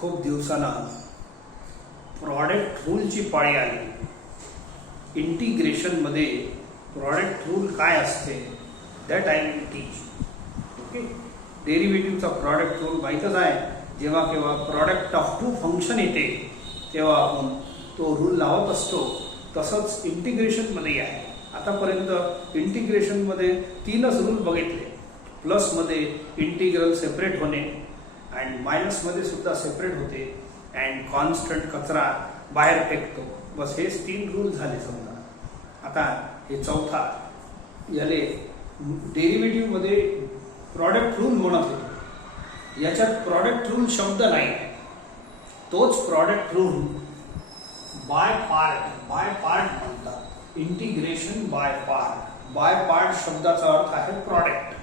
खूप दिवसांना प्रॉडक्ट रूलची पाळी आली. इंटिग्रेशनमध्ये प्रॉडक्ट रूल काय असते that I will teach. Okay, डेरिव्हेटिव्हचा प्रॉडक्ट रूल माहीतच आहे. जेव्हा केव्हा प्रॉडक्ट ऑफ टू फंक्शन येते तेव्हा आपण तो रूल लावत असतो. तसंच इंटिग्रेशनमध्ये आहे. आतापर्यंत इंटिग्रेशनमध्ये 3च रूल बघितले. प्लसमध्ये इंटिग्रल सेपरेट होणे अँड मायनसमध्ये सुद्धा सेपरेट होते अँड कॉन्स्टंट कचरा बाहेर फेकतो. बस हेच 3 रूल झाले समजा. आता हे चौथा, याले डेरिव्हेटिव्हमध्ये प्रॉडक्ट रूल म्हणत होतो. याच्यात प्रॉडक्ट रूल शब्द नाही, तोच प्रॉडक्ट रूल बाय पार्ट म्हणतात. इंटिग्रेशन बाय पार्ट शब्दाचा अर्थ आहे प्रॉडक्ट.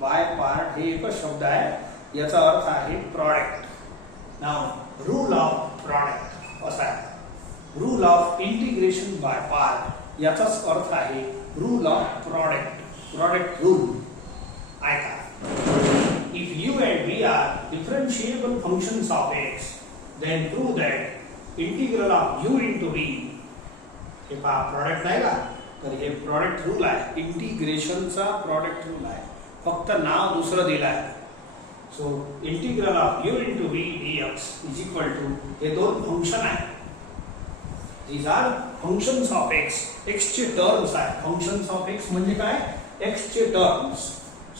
बाय पार्ट हे एकच शब्द आहे, याचा अर्थ आहे product. Now rule of product असा आहे. Rule of integration by part याचाच अर्थ आहे रूल ऑफ प्रॉडक्ट रूल. ऐका, if u and v are differentiable functions of x, then prove that integral of u into v हे पहा product आहे का, तर हे प्रॉडक्ट रूल आहे. इंटिग्रेशनचा प्रॉडक्ट रूल आहे, फक्त नाव दुसरं दिलं आहे. So integral of u into v dx is equal to हे दोन फंक्शन आहे. these are functions of x. x चे टर्म्स आहे. functions of x म्हणजे काय, x चे टर्म्स.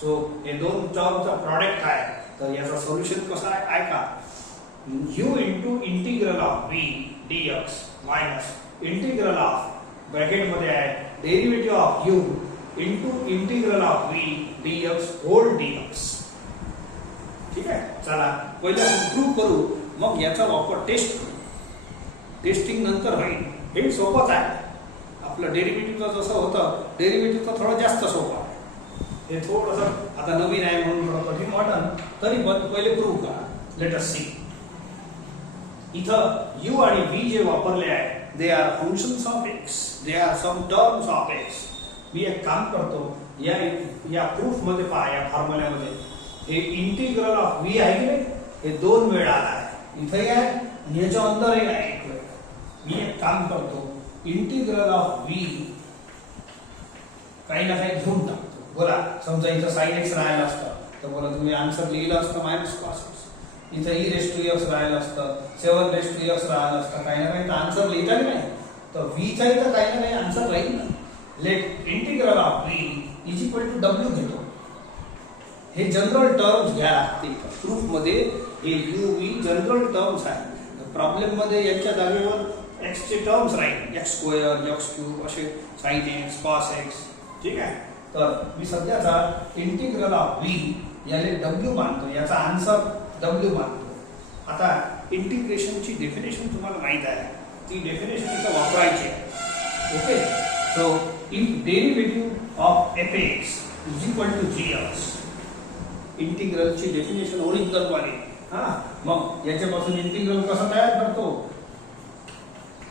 सो हे दोन टर्मचा प्रॉडक्ट आहे. तर याचा सोल्युशन कसा आहे ऐका. u into integral of v dx minus integral of bracket मध्ये आहे derivative of u into integral of v dx whole dx. ठीक आहे, चला पहिले आपण प्रूव्ह करू, मग याचा वापर टेस्ट करू. टेस्टिंग नंतर होईल. हे सोपंच आहे. आपलं डेरिव्हेटिव्हचं जसं होतं, डेरिव्हेटिव्हचं थोडं जास्त सोपं आहे. हे थोडंसं आता नवीन आहे म्हणून थोडं कठीण वाटन, तरी पण पहिले प्रूव्ह करा. Let us see. इथं u आणि v जे वापरले आहे they are functions of x, they are some terms of x. मी एक काम करतो, या प्रूफ मध्ये पहा, या फॉर्म्युल्यामध्ये हे इंटिग्रल ऑफ v आहे की नाही, हे 2 वेळा आला आहे. इथंही आहे आणि याच्या अंदरही आहे एक वेळ. मी एक काम करतो, इंटिग्रल ऑफ v काही ना काही घेऊन टाकतो. बोला, समजा इथं sin x राहिलं असतं तर बोला तुम्ही आन्सर लिहिलं असतं मायनस cos x. इथं e रेस टू x राहिलं असतं, 7 रेस टू x राहिलं असतं, काही ना काही तर आन्सर लिहिता नाही. तर v चा इथं काही ना काही आन्सर राहील ना. Let integral of v is equal to w घेतो. हे जनरल टर्म्स घ्या लागतील. प्रूफ मध्ये हे u v जनरल टर्म्स आहे. प्रॉब्लेम मध्ये याच्या जागेवर x चे टर्म्स राहील, x स्क्वेअर, x क्यूब असे, sin x, cos x. ठीक आहे, तर मी सध्याचा इंटिग्रल ऑफ v याले w मानतो, याचा आन्सर w मानतो. आता इंटिग्रेशनची डेफिनेशन तुम्हाला माहित आहे, ती डेफिनेशन इथं वापरायची आहे. Okay, so in derivative of fx is equal to gx. इंटिग्रलची डेफिनेशन ओरिजिनल वाली. मग याच्यापासून इंटिग्रल कसं तयार करतो.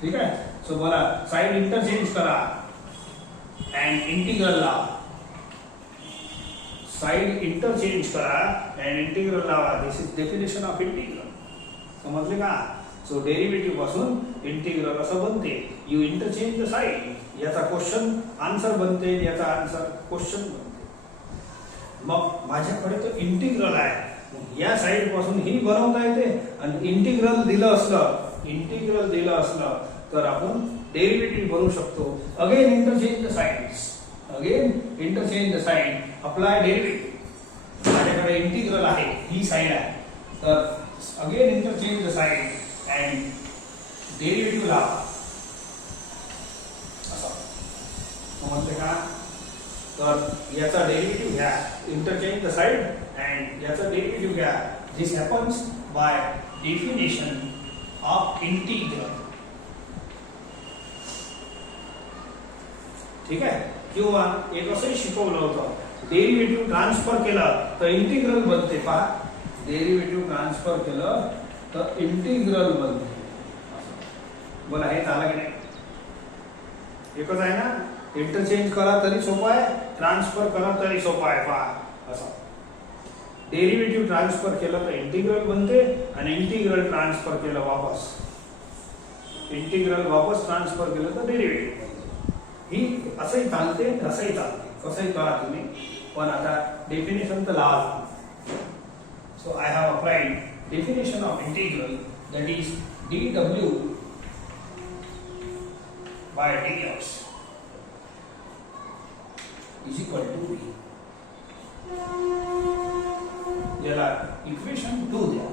ठीक आहे, सो बोला साइड इंटरचेंज करा अँड इंटिग्रल लावा. साइड इंटरचेंज करा अँड इंटिग्रल लावा. दिस इज डेफिनेशन ऑफ इंटिग्रल. समजले का. सो डेरिव्हेटिव्ह पासून इंटिग्रल असं बनते. You interchange the side. याचा क्वेश्चन आन्सर बनते, याचा आन्सर क्वेश्चन बनते. मग माझ्याकडे तो इंटिग्रल आहे, या साइड पासून ही बनवता येते. आणि इंटिग्रल दिलं असलं तर आपण डेरिव्हेटिव्ह बनवू शकतो. Again interchange the sides, apply derivative. माझ्याकडे इंटिग्रल आहे, ही साइड आहे, तर again interchange the side and derivative लावा. असं समजले का. तर याचा डेरिव्हेटिव्ह घ्या, इंटरचेंज द साइड अँड याचा डेरिव्हेटिव्ह घ्या. This happens by definition of integral. ठीक आहे, किंवा एक असंही शिकवलं होतं, डेरिव्हेटिव्ह ट्रान्सफर केलं तर इंटिग्रल बनते. पहा, डेरिव्हेटिव्ह ट्रान्सफर केलं तर इंटिग्रल बनते. बोला, हे झालं की नाही. एकच आहे ना. इंटरचेंज करा तरी सोपं आहे, ट्रान्सफर करा तरी सोपं आहे. पहा असं. डेरिव्हेटिव्ह ट्रान्सफर केलं तर इंटिग्रल बनते आणि इंटिग्रल ट्रान्सफर केलं वापस इंटिग्रल वापस ट्रान्सफर केलं तर डेरिव्हेटिव्ह बनते. ही असंही चालते असंही चालते, कसंही करा तुम्ही, पण आता डेफिनेशन तर लावा. So I have applied definition of integral that is dw by dx is equal to v. याला इक्वेशन 2 द्या.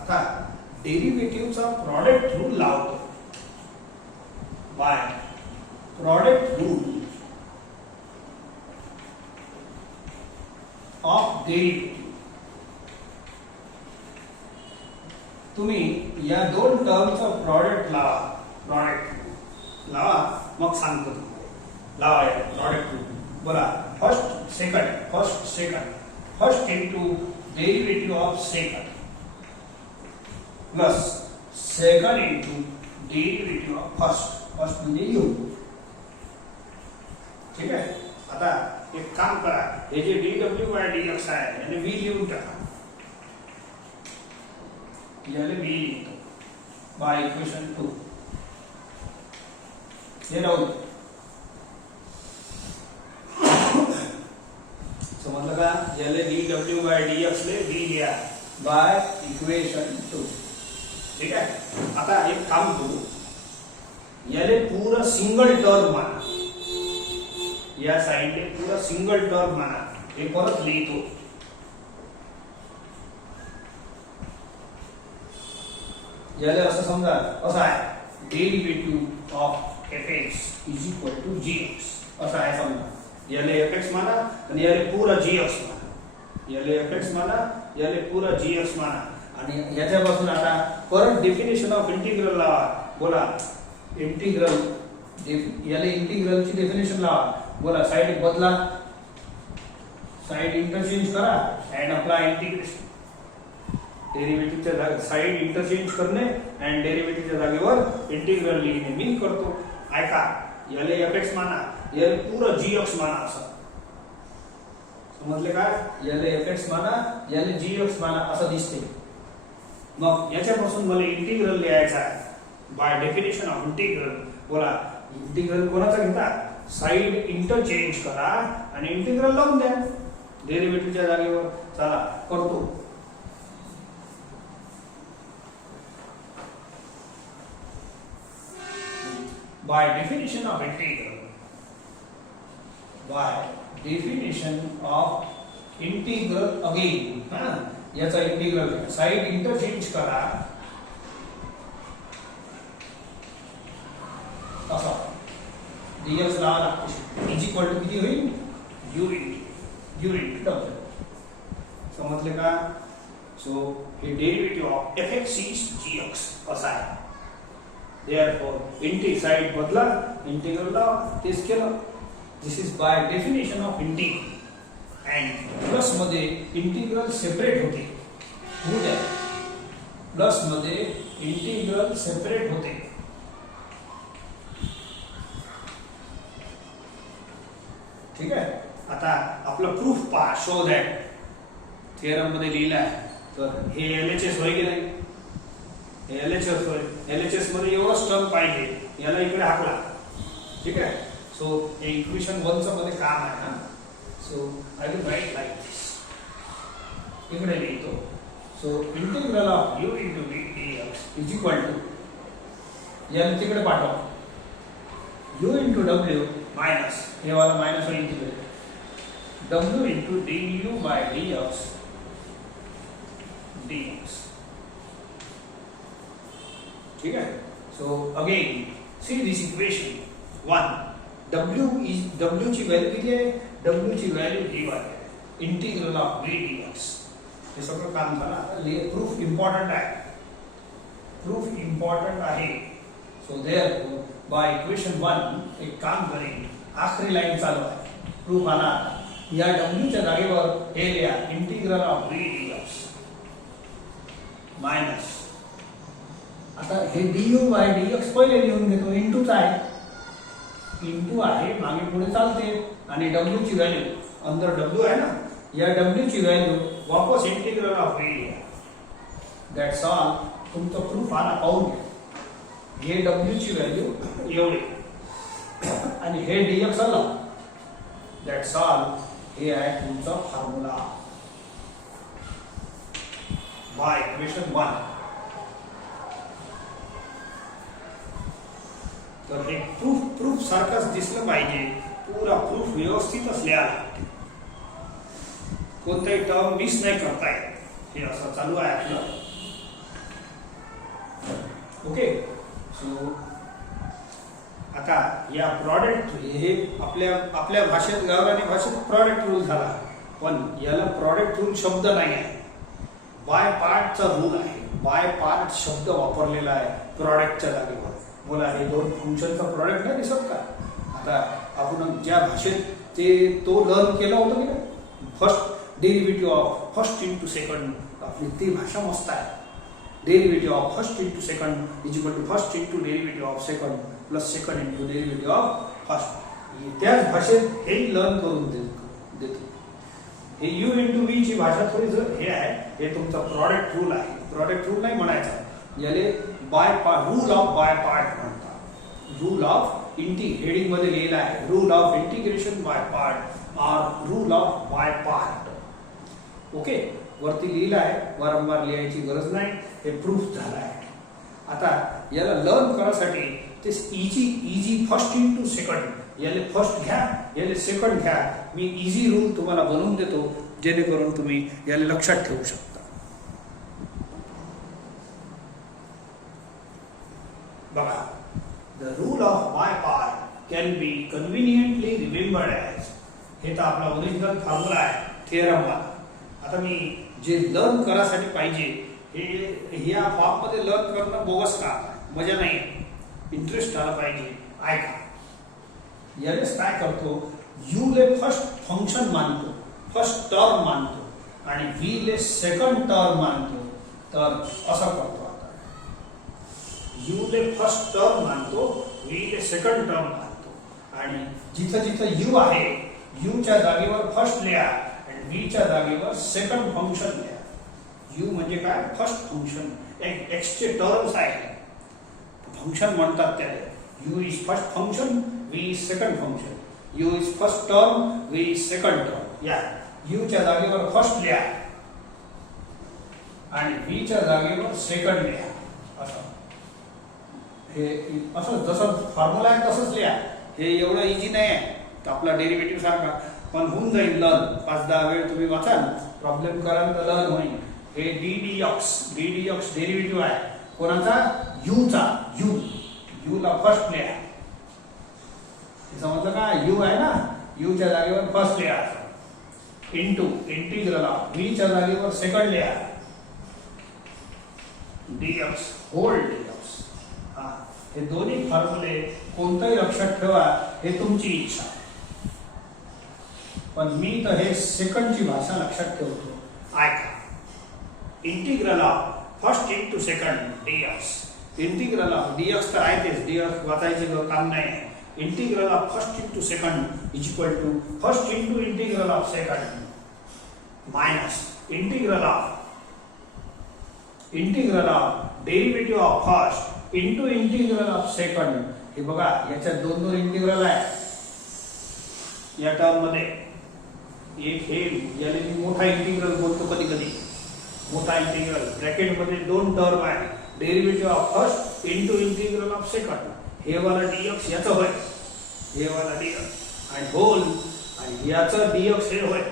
आता डेरिव्हेटिव्हचा प्रॉडक्ट रूल लावतो. Bye product rule of derivative तुम्ही या दोन टर्मचा प्रॉडक्ट लावा मग सांगतो तुम्हाला. लावा या प्रॉडक्ट रूल. बोला first second into derivative of second plus second into derivative of first म्हणजे यू. ठीक आहे. आता एक काम करा, हे जे dw by dx आहे याने v लिहून टाका. याले v लिहितो बाय इक्वेशन 2. हे राहू दे. समजलं का? याले dw by dx ले v लिहा बाय इक्वेशन 2. ठीक आहे. आता एक काम करू, याले पूरा सिंगल टर्म माना, या साइडले पूरा सिंगल टर्म माना. हे परत लिहितो. याले असं समजा, असं आहे derivative of fx is equal to gx असं आहे समजा. याले fx माना आणि याले पूरा gx माना. याले fx माना, याले पूरा gx माना. आणि याच्यापासून आता परत डेफिनेशन ऑफ इंटिग्रल लावा. बोला इंटिग्रल, याले इंटिग्रलची डेफिनेशन लावा. बोला साइड बदला, साइड इंटरचेंज करा अँड अप्लाय इंटिग्रेशन. डेरिव्हेटिव्हच्या जागी साइड इंटरचेंज करणे अँड डेरिव्हेटिव्हच्या जागेवर इंटिग्रल लिहिणे मी करतो. ऐका, याले fx माना, याले पूरा gx माना. असं समजले का? याले fx माना, याले gx माना असं दिसते. मग याच्यापासून मला इंटिग्रल लिहायचा आहे बाय डेफिनेशन ऑफ इंटिग्रल. बोला इंटिग्रल कोणाचा घेता? साइड इंटरचेंज करा आणि इंटिग्रल लावून द्या डेरिव्हेटिव्हच्या जागेवर. चला करतो. Bye definition of integral, bye definition of integral again. याचा इंटिग्रल साइड इंटरचेंज करा असा dx लावा लागते. इज इक्वल टू किती होईल? u into w. समजले का? सो हे derivative of fx is gx असा आहे. देयरफॉर इंटी साइड बदला, इंटिग्रल लावा. तेच केलं. This is by definition of integral. And plus मध्ये इंटिग्रल सेपरेट होते. होऊ द्या. प्लस मध्ये इंटिग्रल सेपरेट होते. ठीक आहे. आता आपलं प्रूफ पहा. शो दॅट थिअरम मध्ये लिहिलं आहे. तर हे LHS होय की नाही? हे LHS होय. LHS मध्ये एवढंच टर्म पाहिजे, याला इकडे हाकला. ठीक आहे. सो हे इक्वेशन 1 चं मध्ये काम आहे ना. So I will write like this. इकडे लिहितो. So integral of u into v dx is equal to, याला तिकडे पाठवा, u इंटू w माइनस, हे वाला माइनस होईल तिकडे, w into du by dx. ठीक है. So again see this equation 1. w ची व्हॅल्यू किती आहे? w ची व्हॅल्यू dy आहे. Integral of v dx. हे सगळं काम झालं. आता प्रूफ इम्पॉर्टंट आहे. प्रूफ इम्पॉर्टंट आहे. सो देयरफॉर बाय इक्वेशन 1 एक काम करेन, आखरी लाइन चालू आहे. प्रूफ आला. या w च्या जागेवर हे लिहा, integral of v dx minus, आता हे du बाय dx पहिले लिहून घेतो, इंटूच आहे, इंटू आहे, मागे पुढे चालते, आणि w ची व्हॅल्यू अंदर w आहे ना, या w ची व्हॅल्यू वापस integral of area. That's all. तुमचं प्रूफ आला पाहून घ्या. हे w ची व्हॅल्यू एवढी आणि हे dx आला. That's all. हे आहे तुमचा फॉर्म्युला बाय इक्वेशन 1. तर हे प्रूफ सारखंच दिसलं पाहिजे. पुरा प्रूफ व्यवस्थित असल्या कोणताही टर्म मिस नाही करता येत. हे असं चालू आहे आपलं. ओके. सो आता या प्रॉडक्ट हे आपल्या भाषेत, गावरानी भाषेत प्रॉडक्ट रूल झाला, पण याला प्रॉडक्ट रूल शब्द नाही आहे, बाय पार्टचा रूल आहे. बाय पार्ट शब्द वापरलेला आहे प्रॉडक्टच्या जागेवर. बोला, हे दोन फंक्शनचा प्रॉडक्ट नाही दिसत का? आता आपण ज्या भाषेत तो लर्न केला होता की नाही, first derivative of first into second, आपली ती भाषा मस्त आहे. Derivative of first into second is equal to first into derivative of second plus second into derivative of first. त्याच भाषेत हे लर्न करून देतो. हे यू इंटू व्ही ची भाषा थोडी हे आहे. हे तुमचा प्रॉडक्ट रूल आहे. प्रॉडक्ट रूल नाही म्हणायचा याले, by part, rule of by part म्हणतात. रूल ऑफ हेडिंग मध्ये लिहिलं आहे, rule of integration by part और rule of by part. Okay, वरती लिहिलं आहे, वारंवार लिहायची गरज नाही. हे प्रूफ झालं आहे. आता याला लर्न करायसाठी ते इजी फर्स्ट इंटू सेकंड, याले फर्स्ट घ्या, याले सेकंड घ्या. मी इजी रूल तुम्हाला बनवून देतो, जेणेकरून तुम्ही याला लक्षात ठेवू शकता. बघा, the rule of by part can be conveniently remembered as, हे तर आपला ओरिजिनल फॉर्म्युला आहे थेरमला. आता मी जे लर्न करायसाठी पाहिजे, हे या फॉर्ममध्ये लर्न करणं बोगस का, मजा नाही, इंटरेस्ट आला पाहिजे. ऐका, यानेच काय करतो, यू ले फर्स्ट फंक्शन मानतो, फर्स्ट टर्म मानतो, आणि व्ही ले सेकंड टर्म मानतो. तर असं करतो. यू ले फर्स्ट टर्म मानतो, व्ही ले सेकंड टर्म मानतो, आणि जिथं जिथं यू आहे, यू च्या जागेवर फर्स्ट लिहा आणि व्ही च्या जागेवर सेकंड फंक्शन लिहा. यू म्हणजे काय, फर्स्ट फंक्शन, एक्सचे टर्म्स आहे, फंक्शन म्हणतात त्याला. You is first function, V is second function. You is first term, V is second term. या यू च्या जागेवर फर्स्ट लिहा आणि व्ही च्या जागेवर सेकंड लिहा. असं हे असं जसं फॉर्म्युला आहे तसंच लिहा. हे एवढं इझी नाही आहे आपला डेरिव्हेटिव्ह सारखा, पण होऊन जाईल लर्न. 5-10 वेळ तुम्ही वाचाल, प्रॉब्लेम कराल तर लर्न होईल. हे ddx डेरिव्हेटिव्ह आहे कोणाचा, यूचा. यू ला फर्स्ट लिहा. समजलं का, यू आहे ना, यू च्या जागेवर फर्स्ट लिहा, इंटू इंटिग्रल ऑफ व्ही च्या जागेवर सेकंड लिहा, dx होल dx. हे दोन्ही फॉर्म्युले कोणताही लक्षात ठेवा, हे तुमची इच्छा, पण मी तर हे सेकंडची भाषा लक्षात ठेवतो. ऐका, integral of first into second dx, integral of dx तर आहे तेच, dx वाचायचे काम नाही. Integral of first into second is equal to first into integral of second minus integral of derivative of first into integral of second. हे बघा, याच्यात दोन इंटिग्रल आहे या टर्म मध्ये. एक हे याला मी मोठा इंटिग्रल बोलतो कधी कधी, मोठा इंटिग्रल, ब्रॅकेट मध्ये दोन टर्म आहे, derivative of first into integral of second. हे वाला dx याचं होय, हे वाला dx आणि होल, आणि याचं dx हे होय.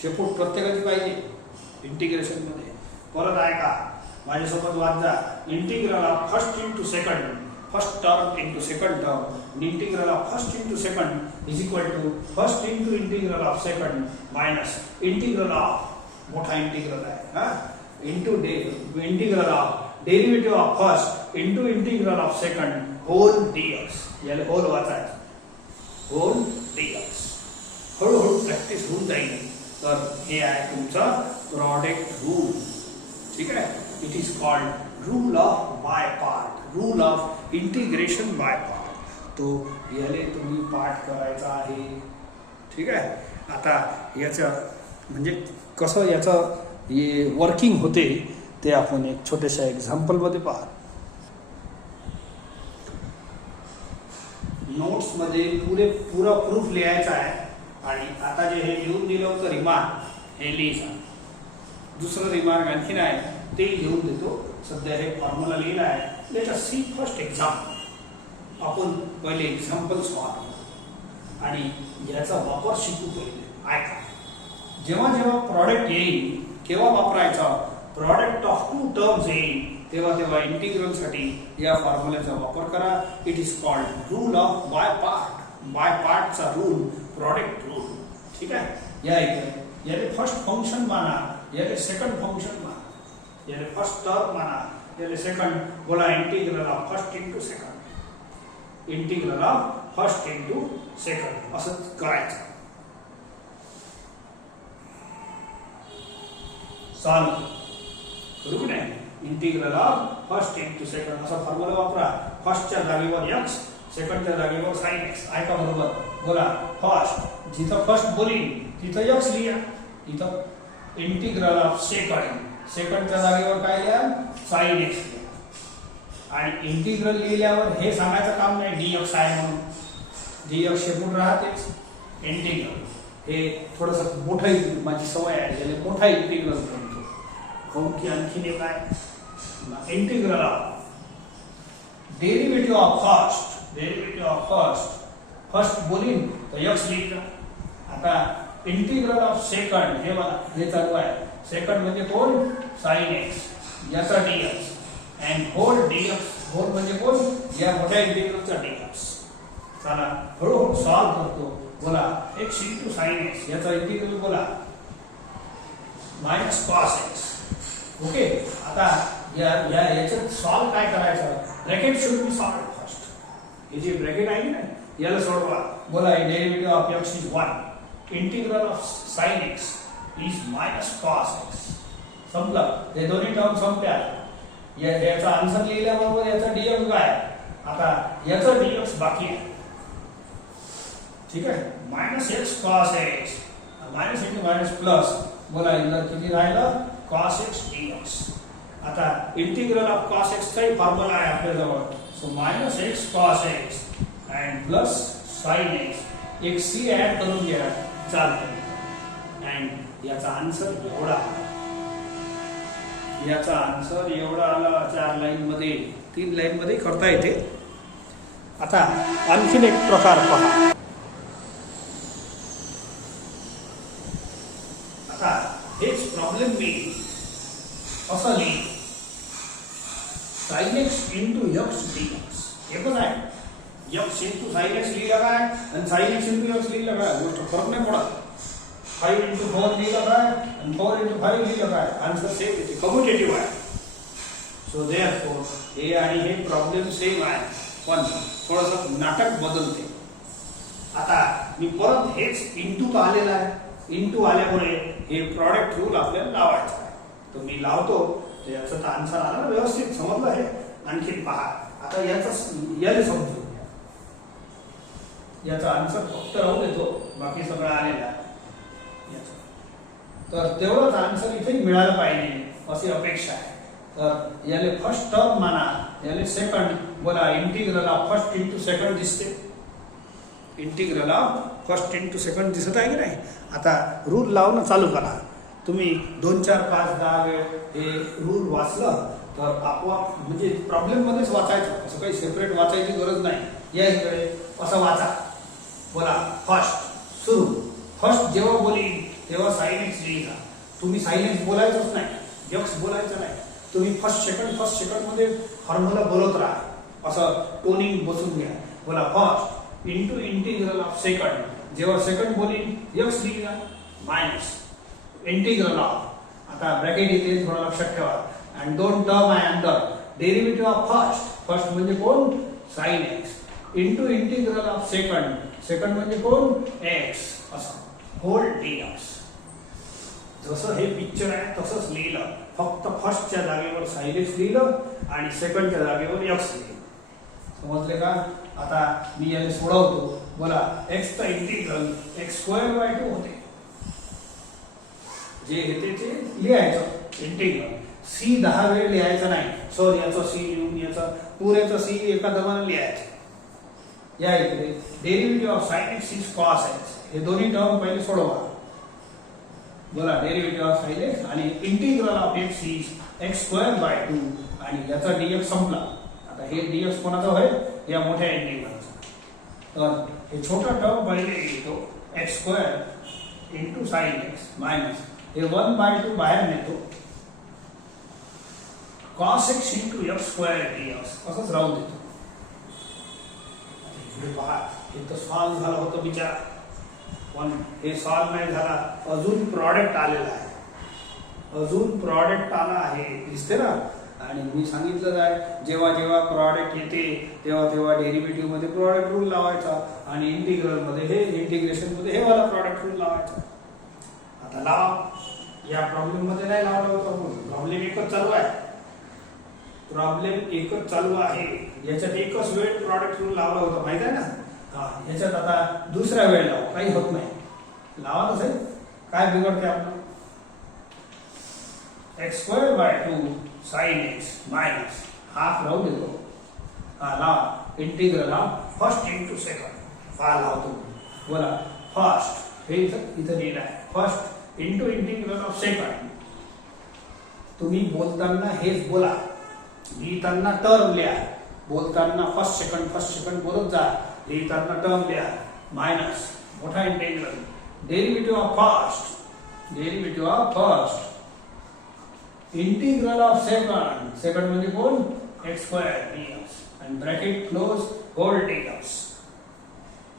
शेपूट प्रत्येकाची पाहिजे इंटिग्रेशन मध्ये. परत ऐका, माझ्यासोबत वाचा, integral of first into second, first term into second term, integral of first into second is equal to first into integral of second minus integral of, मोठा इंटिग्रल आहे, into integral of derivative of first into integral of second whole dx. याला whole वाचायचं, whole dx. हळूहळू practice होऊन जाईल. तर हे आहे तुमचा प्रॉडक्ट रूल. ठीक आहे, it is called rule of by part, rule of integration by part. तो याले तुम्ही पाठ करायचा आहे. ठीक आहे. आता याचं म्हणजे कसं याचं हे वर्किंग होते ते आपण एक छोट्याशा एक्झाम्पलमध्ये पहा. नोट्समध्ये पुरा प्रूफ लिहायचा आहे. आणि आता जे हे लिहून दिलं होतं रिमार्क हे लिहिचा. दुसरं रिमार्क आणखीन आहे ते लिहून देतो. सध्या हे फॉर्म्युला लिहिला आहे. Let us see first example. आपण पहिले एक्झाम्पल सॉल्व आणि याचा वापर शिकू पहिले. ऐका, जेव्हा जेव्हा प्रॉडक्ट येईल केव्हा वापरायचा, प्रॉडक्ट ऑफ टू टर्म्स येईल तेव्हा तेव्हा इंटिग्रलसाठी या फॉर्म्युल्याचा वापर करा. It is called rule of by part. By पार्टचा रूल प्रॉडक्ट रूल. ठीक आहे. या इथे याले फर्स्ट फंक्शन माना, याले सेकंड फंक्शन माना, याले फर्स्ट टर्म माना, याले सेकंड. बोला integral of first into second, integral of first into second असं करायचं. सॉल्व करू की नाही. Integral of first into second असा फॉर्म्युला वापरा. फर्स्टच्या जागेवर एक्स, सेकंडच्या जागेवर साइन एक्स. ऐका बरोबर. बोला फर्स्ट, जिथं फर्स्ट बोलीन तिथं एक्स लिहा. इथं इंटिग्रल ऑफ सेकंड, सेकंडच्या जागेवर काय लिहा, साइन एक्स लिहा. आणि इंटिग्रल लिहिल्यावर हे सांगायचं काम नाही डीएक्स आहे म्हणून. डीएक्स शेपूट राहतेच. इंटिग्रल हे थोडंसं मोठं, माझी सवय आहे ज्याला मोठा इंटिग्रल म्हणतो. काऊन की आणखीन एक आहे integral of derivative of first, derivative of first. First बोलीन तर एक्स लिहिला. आता इंटिग्रल ऑफ सेकंड हे बघा हे चालू आहे. सेकंड म्हणजे कोण, साइन एक्स, याचा dx. And whole dx, whole म्हणजे कोण, या मोठ्या इंटिग्रलचा डीएक्स. चला हळूहळू सॉल्व करतो. बोला एक्स इंटू साइन एक्स, याचा इंटिग्रल बोला मायनस कॉस एक्स. ओके. आता याच्यात सॉल्व काय करायचं, bracket should be solve first. हे जे ब्रॅकेट आहे ना याला सोडवा. बोला derivative of x is 1, integral of sine x is minus cos x. संपलं. हे दोन्ही टर्म संपल्या. याचा आन्सर लिहिल्याबरोबर याचा डीएक्स काय. आता याचा डीएक्स बाकी आहे. ठीक आहे. Minus x cos x, minus into minus plus. बोला इथं किती राहिलं, कॉस एक्स डीएक्स. आता इंटिग्रल ऑफ कॉस एक्स चा फॉर्म्युला आहे आपल्याजवळ. So minus x cos x and plus sine x. एक सी ऍड करून घ्या चालतं. अँड याचा आन्सर एवढा, याचा आन्सर एवढा आला. 4 लाईन मध्ये, 3 लाईन मध्ये करता येते. आता आणखीन एक प्रकार पहा. आता हेच प्रॉब्लेम मी असं लिहिलं, sine x into x dx. एकच आहे. एक्स इंटू साइन एक्स लिहिलं काय आणि साइन एक्स इंटू एक्स लिहिलं काय, गोष्ट फरक नाही पडत. 5 इंटू 4 लिहिलं काय आणि 4 इंटू 5 लिहिलं काय, आन्सर सेम येते. कम्युटेटिव्ह आहे. सो देअरफॉर हे आणि हे प्रॉब्लेम सेम आहे, पण थोडंसं नाटक बदलते. आता मी परत हेच इंटू तर आलेला आहे. इंटू आल्यामुळे हे प्रॉडक्ट रूल आपल्याला लावायचं आहे. तो मी लावतो. तर याचा तर आन्सर आला ना व्यवस्थित, समजलं हे. आणखीन पहा. आता याचा याला समजून घ्या. याचा आन्सर फक्त राहू देतो, बाकी सगळं आलेला आहे. तर तेवढंच आन्सर इथे मिळालं पाहिजे अशी अपेक्षा आहे. तर याले फर्स्ट टर्म माना, याले सेकंड. बोला integral of first into second दिसते. Integral of first into second दिसत आहे की नाही. आता रूल लावणं चालू करा. तुम्ही 2, 4, 5, 10 वेळ हे रूल वाचलं तर आपोआप म्हणजे प्रॉब्लेम मध्येच वाचायचं, असं काही सेपरेट वाचायची गरज नाही. या इकडे असं वाचा. बोला फर्स्ट सुरू. फर्स्ट जेव्हा बोली तेव्हा साइन एक्स लिहिला. तुम्ही साइन एक्स बोलायचंच नाही, एक्स बोलायचं नाही. तुम्ही फर्स्ट सेकंड मध्ये फॉर्म्युला बोलत राहा. असं टोनिंग बसून घ्या. बोला first into integral of second. जेव्हा सेकंड बोली एक्स लिहिला मायनस इंटिग्रल ऑफ. आता ब्रॅकेट येते, थोडं लक्षात ठेवा. आणि 2 टर्म आहे अंदर. डेरिव्हेटिव्ह ऑफ फर्स्ट, फर्स्ट म्हणजे कोण, sine x into integral of second, second म्हणजे कोण, एक्स. असं होल डीएक्स. जसं हे पिक्चर आहे तसंच लिहिलं, फक्त फर्स्टच्या जागेवर साइन एक्स लिहिलं आणि सेकंडच्या जागेवर एक्स लिहिलं. समजले का? आता मी याने सोडवतो. बोला, एक्सचा इंटिग्रल x²/2 होते. जे येते ते लिहायचं इंटिग्रल. सी 10 वेळ लिहायचं नाही. सर याचं सी लिहून याचं पुरेचं सी एका दमानं लिहायचं. या इकडे derivative of sine x is cos x. हे दोन्ही टर्म पहिले सोडवा. बोला, डेरिव्हेटिव्ह ऑफ साइन एक्स आणि integral of x is x²/2 आणि याचा dx संपला. आता हे dx कोणाचा होईल? या मोठ्या इंटिग्रलचा. तर हे छोटा टर्म पहिले येतो x² into sine x minus हे 1/2 बाहेर नेतो. cos x into x² dx असंच राहू देतो. इकडे पहा, हे तर सॉल्व्ह झालं होतं बिचारा, पण हे सॉल्व्ह नाही झाला. अजून प्रॉडक्ट आलेला आहे. अजून प्रॉडक्ट आला आहे, दिसते ना? आणि मी सांगितलं आहे, जेव्हा जेव्हा प्रॉडक्ट येते तेव्हा तेव्हा डेरिव्हेटिव्ह मध्ये प्रॉडक्ट रूल लावायचा आणि इंटिग्रल मध्ये हे इंटिग्रेशन मध्ये हे वाला प्रॉडक्ट रूल लावायचा. आता लाव. या प्रॉब्लेम मध्ये नाही लावला होता. प्रॉब्लेम एकच चालू आहे. प्रॉब्लेम एकच चालू आहे. याच्यात एकच वेळ प्रॉडक्ट रूल लावला होता, माहित आहे ना? हा, याच्यात आता दुसरा वेळ लाव, काही होत नाही. लावा तसे, काय बिघडते आपलं? x²/2 sine x minus half राहू देतो. हा लावा. Integral of first into second. हा लावतो. बोला, फर्स्ट हे इथं लिहिलं आहे. First into integral of second. तुम्ही बोलताना हेच बोला. लिहिताना टर्म लिहा. बोलताना फर्स्ट सेकंड बोलत जा. लिहिताना टर्म लिहा. मायनस मोठा integral derivative of first integral of second म्हणजे कोण? x² dx आणि ब्रॅकेट क्लोज होल dx.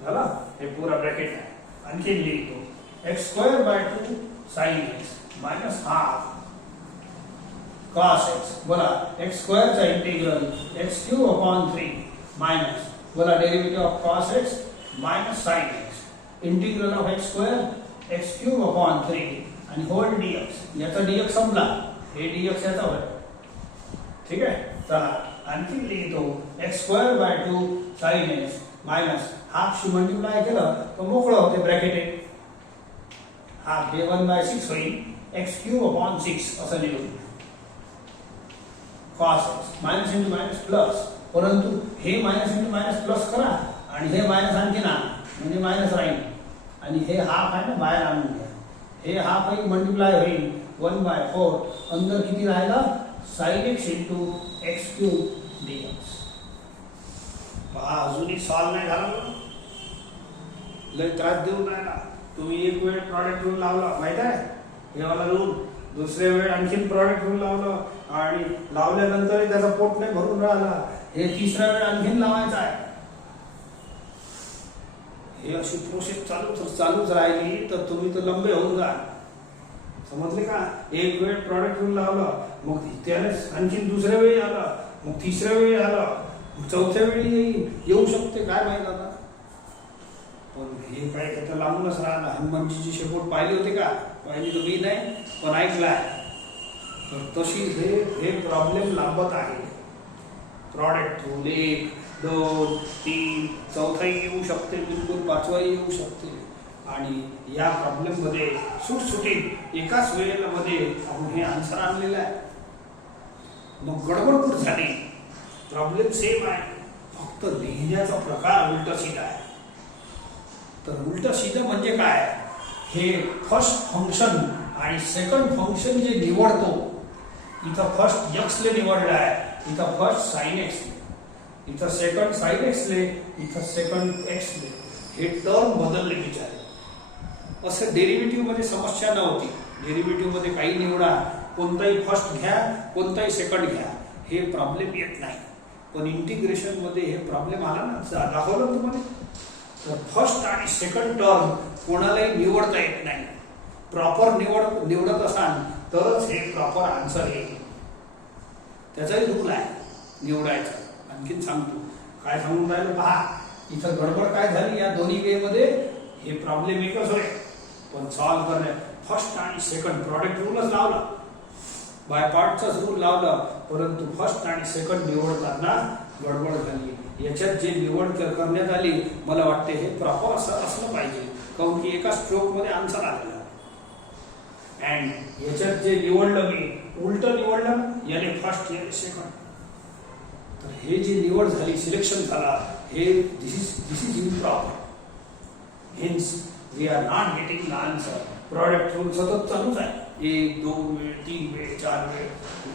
झाला? हे पुरा ब्रॅकेट आहे. आणखी लिहितो x²/2 sine x minus half cos x. बोला, x² चा इंटिग्रल x³/3 मायनस बोला derivative of cos x minus sine x. Integral of x² x³/3 आणि होल dx. याचा dx संपला. हे dx याचा होईल. ठीक आहे? चला आणखी लिहितो x²/2 sine x minus half शी मल्टिप्लाय केलं तर मोकळं होते ब्रॅकेट आहे. हाफ हे 1/6 होईल. x³/6 असं लिहू. cos x minus into minus plus. परंतु हे मायनस इंटू मायनस प्लस करा आणि हे मायनस आणखी ना म्हणजे मायनस राहील. आणि हे हाफ आहे ना बाहेर आणून घ्या. हे हाफ एक मल्टिप्लाय होईल 1/4. अंदर किती राहिला? Sign x into x³ dx. पहा, अजूनही सॉल्व्ह नाही झाला ना. लय त्रास देऊन राहिला. तुम्ही एक वेळ प्रॉडक्ट रूल लावला, माहित आहे हे वाला रूल. दुसऱ्या वेळ आणखीन प्रॉडक्ट रूल लावलं आणि लावल्यानंतर त्याचा पोट नाही भरून राहिला. हे तिसऱ्या वेळ आणखीन लावायचा आहे. हे अशी प्रोसेस चालूच राहिली तर तुम्ही तर लंबे होऊन जा. समजले का? एक वेळ प्रॉडक्ट रूल लावला, मग त्यानेच आणखीन दुसऱ्या वेळी आला, मग तिसऱ्या वेळी आला, चौथ्या वेळी येऊ शकते, काय माहित आता. पण हे काय त्याचं लांबूनच राहिलं. हनुमानजीची शेपूट पाहिली होती का? पाहिली तर मी नाही, पण ऐकलाय. तर तशी हे प्रॉब्लेम लांबत आहे. प्रॉडक्ट रूल 1, 2, 3, चौथाही येऊ शकते, बिलकुल पाचवाही येऊ शकते. आणि या प्रॉब्लेम मध्ये सुटसुटीत एकाच वेळेला मध्ये आपण हे आन्सर आणलेलं आहे. मग गडबड कुठं झाली? प्रॉब्लेम सेम आहे, फक्त लिहिण्याचा प्रकार उलट सीधा आहे. तर उलट सीधं म्हणजे काय? हे फर्स्ट फंक्शन आणि सेकंड फंक्शन जे निवडतो, इथं फर्स्ट x ले निवडलं आहे, इथं फर्स्ट साइन एक्स ले, इथं सेकंड साइन एक्स ले, इथं सेकंड x ले. हे टर्म बदलले विचार. असं डेरिव्हेटिव्ह मध्ये समस्या नव्हती. डेरिव्हेटिव्ह मध्ये काही निवडा, कोणताही फर्स्ट घ्या, कोणताही सेकंड घ्या, हे प्रॉब्लेम येत नाही. पण इंटिग्रेशन मध्ये हे प्रॉब्लेम आला ना, दाखवलं तुम्हाला. तर फर्स्ट आणि सेकंड टर्म कोणालाही निवडता येत नाही. प्रॉपर निवडत असाल तरच हे प्रॉपर आन्सर येईल. त्याचाही रूल आहे निवडायचा. आणखीन सांगतो काय सांगून राहिलं पहा. इथं गडबड काय झाली, या दोन्ही वे मध्ये हे प्रॉब्लेम एकच होय, पण सॉल्व्ह फर्स्ट आणि सेकंड प्रॉडक्ट रूलच लावला, बाय पार्टचाच रूल लावला, परंतु फर्स्ट आणि सेकंड निवडताना गडबड झाली. याच्यात जे निवड करण्यात आली मला वाटते हे प्रॉपर असलं पाहिजे, काऊन की एका स्ट्रोक मध्ये आन्सर आलेला. अँड याच्यात जे निवडलं मी उलट निवडलं, याने फर्स्ट याने सेकंड. तर हे जे निवड झाली, सिलेक्शन झाला, हे this is improper. Hence we are not getting the answer. Product rule सतत चालूच आहे, 1 2 वेळ 3 वेळ 4 वेळ.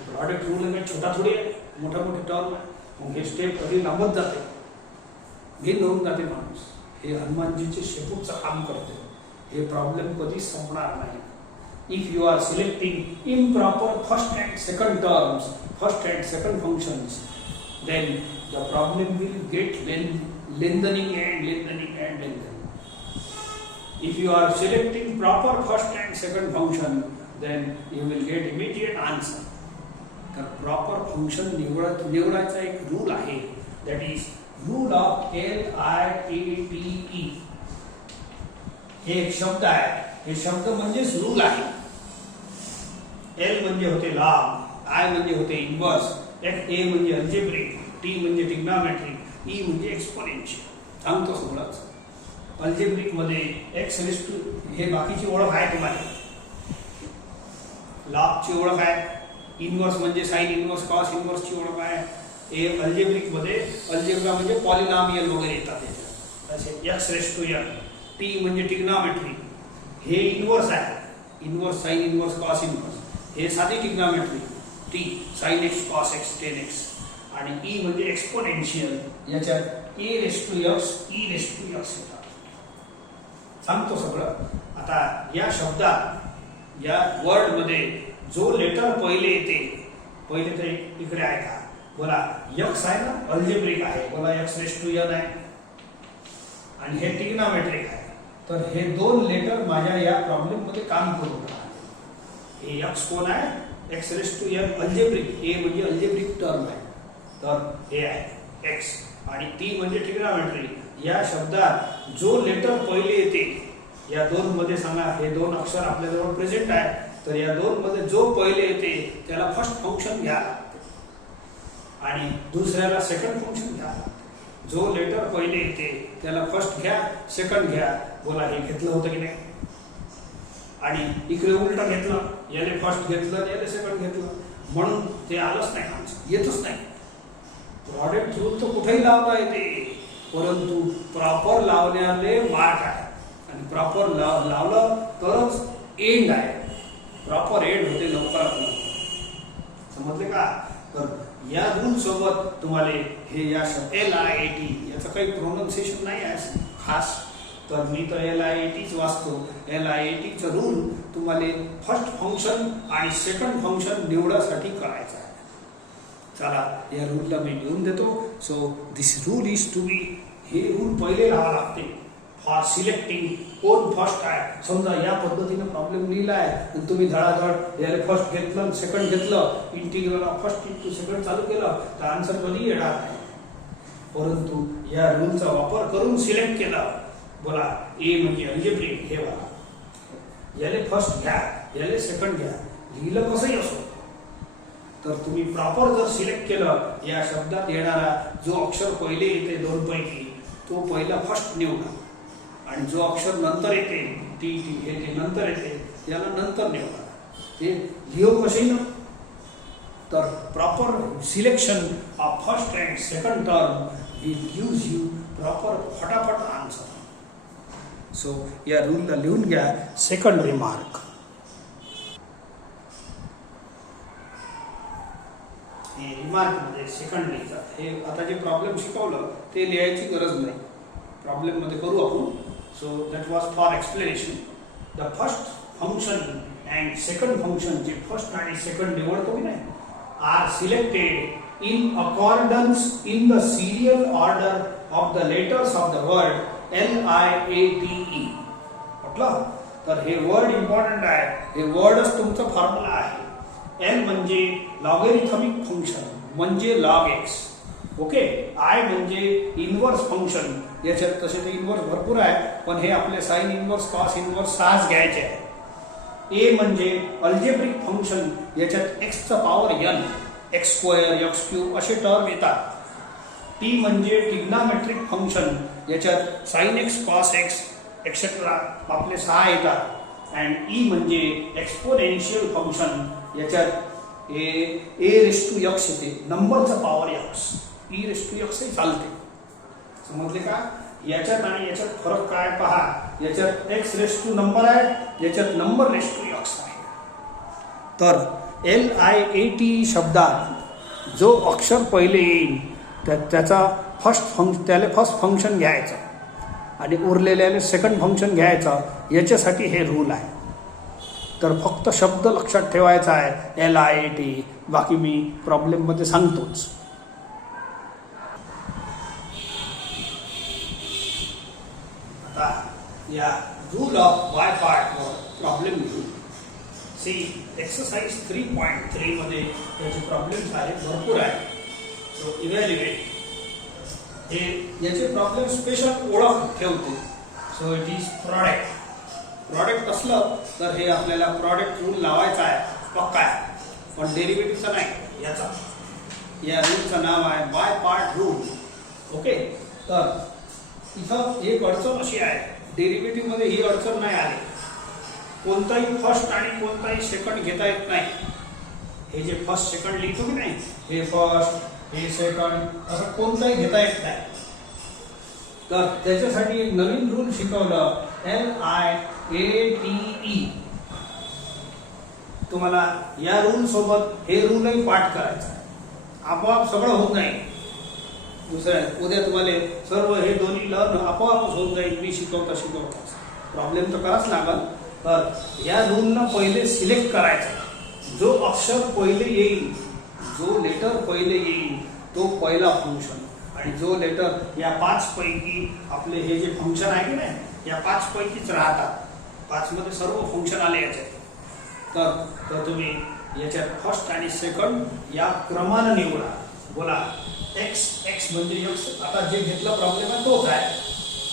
प्रॉडक्ट रूल म्हणजे छोटा थोडी आहे, मोठा मोठे टर्म आहे. मग हे स्टेप कधी लांबत जाते, घेऊन होऊन जाते माणूस. हे हनुमानजीचे शेपूटचं काम करते. हे प्रॉब्लेम कधी संपणार नाही. If you are selecting improper first and second terms, first and second functions, then the problem will get lengthening and lengthening and lengthening. If you are selecting proper first and second function, then you will get immediate answer. तर proper function निवडायचा एक rule आहे, that is rule of LIATE. हे एक शब्द आहे, हे शब्द म्हणजेच रूल आहे. L म्हणजे होते लॉग, I म्हणजे होते इन्व्हर्स, A म्हणजे अल्जेब्रिक, T म्हणजे ट्रिग्नॉमेट्रिक, E म्हणजे एक्सपोनेन्शियल. सांगतो सगळंच. अल्जेब्रिक मध्ये x रेज टू, हे बाकीची ओळख आहे तुम्हाला. लॉगची ओळख आहे, इन्व्हर्स म्हणजे साइन इन्व्हर्स कॉस इन्व्हर्सची ओळख आहे. अल्जेब्रिक मध्ये अल्जेब्रा म्हणजे पॉलिनॉमियल वगैरे येतात त्याच्यात. असे x raise to n. T म्हणजे ट्रिग्नॉमेट्री, हे इन्व्हर्स आहे. Inverse sine inverse cos inverse, हे साधी trigonometry. T sine x cos x tan x. आणि E म्हणजे एक्सपोनेन्शियल, याच्यात a raise to x e raise to x येतात. सांगतो सगळं. आता या शब्दात, या वर्ड मध्ये जो लेटर पहिले येते, पहिले तर इकडे आहे का, बोला x आहे ना, अल्जेब्रिक आहे, बोला x रेज टू n आहे, आणि हे ट्रिग्नॉमेट्रिक आहे. तर हे दोन लेटर माझ्या या प्रॉब्लेम मध्ये काम करून राहते. हे x कोण आहे, x raise to n algebraic, a म्हणजे अल्जेब्रिक टर्म आहे, तर हे आहे x. आणि t म्हणजे ट्रिग्नॉमेट्री. या शब्दात जो लेटर पहिले येते, या दोन मध्ये सांगा, हे दोन अक्षर आपल्याजवळ प्रेझेंट आहे, तर या दोन मध्ये जो पहिले येते त्याला फर्स्ट फंक्शन घ्या लागते, आणि दुसऱ्याला सेकंड फंक्शन घ्या लागते. जो लेटर पहिले येते त्याला फर्स्ट घ्या, सेकंड घ्या. बोला हे घेतलं होतं की नाही, आणि इकडे उलट घेतलं, याने फर्स्ट घेतलं, याने सेकंड घेतलं, म्हणून ते आलंच नाही, आन्सर येतच नाही. प्रॉडक्ट रूल तर कुठेही लावता येते, परंतु प्रॉपर लावण्याले मार्क आहे, आणि प्रॉपर लावलं तरच एंड आहे. प्रॉपर एंड होते लवकरात लवकर. समजले का? तर या रूल सोबत तुम्हाला हे या LIAT याचं काही प्रोनाउन्सिएशन नाही आहे खास, तर मी तर LIATच वाचतो. LIATचं रूल तुम्हाला फर्स्ट फंक्शन आणि सेकंड फंक्शन निवडासाठी करायचं आहे. चला या रूलला मी लिहून देतो. So this rule is to be, हे रूल पहिले लावा लागते फॉर सिलेक्टिंग कोण फर्स्ट आहे. समजा या पद्धतीने प्रॉब्लेम लिहिला आहे आणि तुम्ही धडाधड याला फर्स्ट घेतलं, सेकंड घेतलं, integral of first into second चालू केलं, तर आन्सर कधी येणार नाही. परंतु या रूलचा वापर करून सिलेक्ट केला, बोला ए म्हणजे अल्जेब्रिक, हे बघा, याले फर्स्ट घ्या, याले सेकंड घ्या, लिहिलं कसंही असो, तर तुम्ही प्रॉपर जर सिलेक्ट केलं, या शब्दात येणारा जो अक्षर पहिले येते दोन पैकी, तो पहिला फर्स्ट निवडा, आणि जो अक्षर नंतर येते टी हे जे नंतर येते त्याला नंतर निवडा. ते लिहो कसेही ना, तर proper selection of first and second term will gives you proper फटाफट आन्सर. सो या रूलला लिहून घ्या. सेकंड रिमार्क, हे रिमार्क मध्ये सेकंड लिहितात. हे आता जे प्रॉब्लेम शिकवलं ते लिहायची गरज नाही, प्रॉब्लेम मध्ये करू आपण. So that was for explanation. The first function and second function, जे first आणि second निवडतो की नाही, are selected in accordance in the serial order of the letters of the word LIATE. म्हटलं तर हे वर्ड इम्पॉर्टंट आहे. हे वर्डच तुमचं फॉर्म्युला आहे. L म्हणजे लॉगॅरिथमिक फंक्शन, म्हणजे log x. ओके. I म्हणजे इन्व्हर्स फंक्शन, याच्यात तसे ते इन्व्हर्स भरपूर आहे, पण हे आपले साइन इन्व्हर्स कॉस इन्व्हर्स 6 घ्यायचे आहे. ए म्हणजे अल्जेब्रिक फंक्शन, याच्यात एक्सचा power n, x square, x cube असे टर्म येतात. टी म्हणजे ट्रिग्नोमेट्रिक फंक्शन, याच्यात sine x, cos x etcetera आपले 6 येतात. अँड ई म्हणजे एक्सपोनेन्शियल फंक्शन, याच्यात ए रेस टू एक्स येते, नंबरचा power x, e raise to x चालते. समजले का? याच्यात आणि याच्यात फरक काय पहा. याच्यात एक्स रेस टू नंबर आहे, याच्यात नंबर रेस टू एक्स आहे. तर LIAT शब्दात जो अक्षर पहिले येईल त्याचा त्याला फर्स्ट फंक्शन घ्यायचं आणि उरलेल्याने सेकंड फंक्शन घ्यायचं. याच्यासाठी हे रूल आहे. तर फक्त शब्द लक्षात ठेवायचा आहे LIAT, बाकी मी प्रॉब्लेममध्ये सांगतोच. आता या rule of by part problem घेऊ. सी एक्सरसाइज 3.3 मध्ये त्याचे प्रॉब्लेम्स आहेत, भरपूर आहेत. So evaluate. हे याचे प्रॉब्लेम स्पेशल ओळख ठेवते. सो इट इज प्रॉडक्ट असलं तर हे आपल्याला प्रॉडक्ट रूल लावायचा आहे, पक्का आहे. पण डेरिव्हेटिव्हचा नाही, याचा या रूलचं नाव आहे बाय पार्ट रूल. ओके. तर इथं एक अडचण अशी आहे, डेरिव्हेटिव्ह मध्ये ही अडचण नाही आली. कोणताही फर्स्ट आणि कोणताही सेकंड घेता येत नाही. हे जे फर्स्ट सेकंड लिहितो की नाही, हे फर्स्ट हे सेकंड असं कोणताही घेता येत नाही. तर त्याच्यासाठी एक नवीन रूल शिकवलं, LIATE. तुम्हाला या रूल सोबत हे रूलही पाठ करायचं आहे. आपोआप सगळं होत नाही. दुसऱ्या उद्या तुम्हाला सर्व हे दोन्ही लर्न आपोआपच होत जाईल. मी शिकवता प्रॉब्लेम तर कराच लागल. तर या रूलनं पहिले सिलेक्ट करायचं. जो अक्षर पहिले येईल, जो लेटर पहिले येईल तो पहिला फंक्शन, आणि जो लेटर या 5 पैकी आपले हे जे फंक्शन आहे की नाही, या 5 पैकीच राहतात. 5 मध्ये सर्व फंक्शन आले याच्यात. तर तुम्ही याच्यात फर्स्ट आणि सेकंड या क्रमानं निवडा. बोला एक्स म्हणजे एक्स. आता जे घेतला प्रॉब्लेम आहे तोच आहे.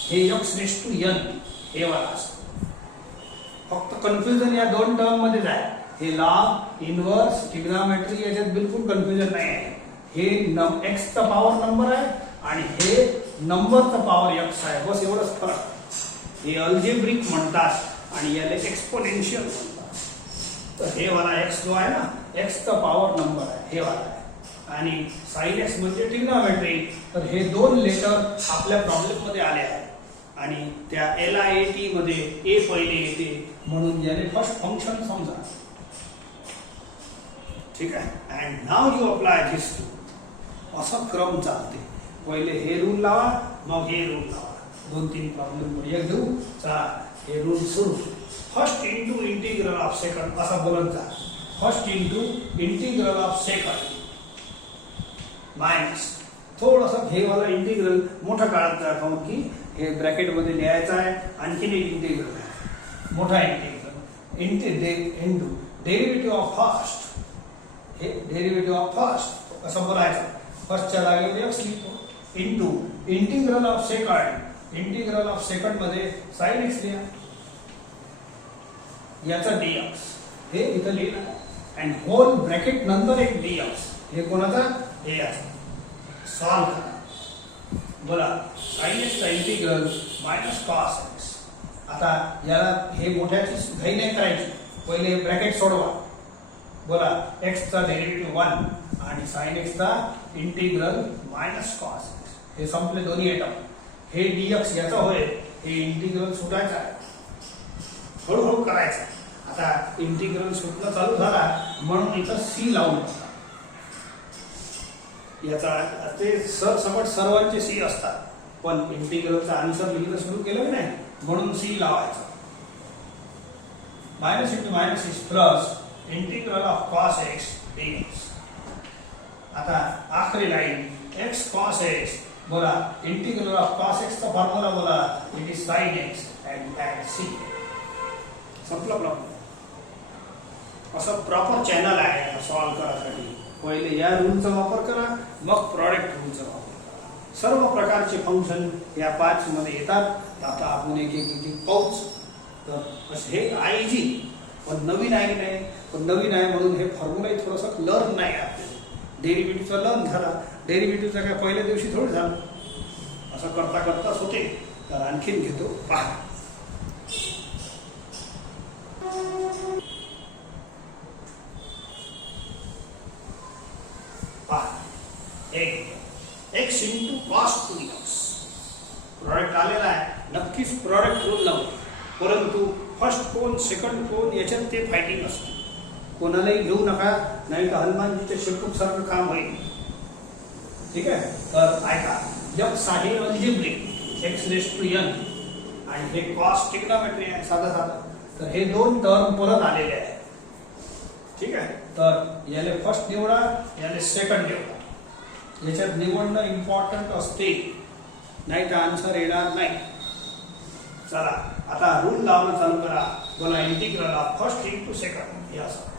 हे एक्स रेस टू n हे वाला असतं. फक्त कन्फ्युजन या 2 टर्म मध्येच आहे. हे लॉग, इनवर्स, ट्रिग्नोमेट्री याच्यात बिलकुल कन्फ्युजन नाही आहे. हे एक्सचा पॉवर नंबर आहे आणि हे नंबरचा पॉवर एक्स आहे. बस एवढंच फरक. हे अल्जेब्रिक म्हणतात आणि याला एक्सपोनेन्शियल म्हणतात. तर हे वाला एक्स जो आहे ना, एक्सचा पॉवर नंबर आहे, हे वाला आहे. आणि साइन एक्स म्हणजे ट्रिग्नोमेट्री. तर हे 2 लेटर आपल्या प्रॉब्लेम मध्ये आले आहेत आणि त्या LIAT मध्ये ए पहिले येते, म्हणून याने फर्स्ट फंक्शन समजा. ठीक आहे. And now you apply this to. असा क्रम चालते. पहिले हे रूल लावा, मग हे रूल लावा. 2-3 प्रॉब्लेम वर एक देऊ. चला हे रूल सुरू. First into integral of second असा बोलत जा. First into integral of second minus थोडंसं हे वाला इंटिग्रल मोठा काढत जा, कारण की हे ब्रॅकेट मध्ये लिहायचं आहे. आणखीन एक इंटिग्रल आहे, मोठा integral into derivative of first. हे डेरिव्हेटिव्ह ऑफ फर्स्ट असं बोलायचं. फर्स्टच्या जागेवर एक्स लिहितो. Into integral of second. Integral of second मध्ये साइन एक्स लिहा, याचा dx हे इथं लिहिलं. अँड होल ब्रॅकेट नंतर एक dx. हे कोणाचा? हे याचा. सॉल्व करा. बोला साइन एक्सचा इंटिग्रल मायनस कॉस एक्स. आता याला हे मोठ्याची घाई नाही करायची, पहिले ब्रॅकेट सोडवा. बोला एक्सचा डेरिव्हेटिव्ह 1 आणि साइन एक्सचा इंटिग्रल मायनस कॉस एक्स. हे संपले दोन्ही आयटम. हे dx याचा होय, हे इंटिग्रल सुटायचं आहे, हळूहळू करायचं. आता इंटिग्रल सुटणं चालू झाला म्हणून इथं सी लावून टाका. याचा ते सरसकट सर्वांचे सी असतात, पण इंटिग्रलचा आन्सर लिहिणं सुरू केलं नाही म्हणून सी लावायचं. Minus into minus is plus integral of cos x dx. आता आखरी लाईन एक्स कॉस एक्स. बोला इंटिग्रल ऑफ कॉस एक्सचा फॉर्म्युला बोला, it is sine x and C. संपलं प्रॉब्लेम. असं प्रॉपर चॅनल आहे सॉल्व करायसाठी. पहिले या रूलचा वापर करा, मग प्रॉडक्ट रूलचा वापर करा. सर्व प्रकारचे फंक्शन या 5 मध्ये येतात. आता आपण एक पाऊच. तर हे IG पण नवीन आहे की नाही, पण नवीन आहे म्हणून हे फॉर्म्युलाही थोडंसं लर्न नाही आपल्याला. डेरिव्हेटिव्हचा लर्न झाला, डेरिव्हेटिव्हचा काय पहिल्या दिवशी थोडं झालं, असं करता करताच होते. तर आणखीन घेतो पहा. X into cos 2x product आलेला आहे. नक्कीच प्रॉडक्ट रूल लावू, परंतु फर्स्ट कोण सेकंड कोण याच्यात ते फायटिंग असतं. कोणालाही घेऊ नका, नाही तर हनुमानजीच्या शेपूट सारखं काम होईल. ठीक आहे, तर ऐका. एक्स आहे algebraic x raise to n आणि हे कॉस ट्रिग्नोमेट्री आहे साधा साधा. तर हे दोन टर्म परत आलेले आहेत. ठीक आहे, तर याले फर्स्ट निवडा, याले सेकंड निवडा. याच्यात निवडणं इम्पॉर्टंट असते, नाही तर आन्सर येणार नाही. चला आता रूल लावणं चालू करा. बोला integral of first into second. हे असं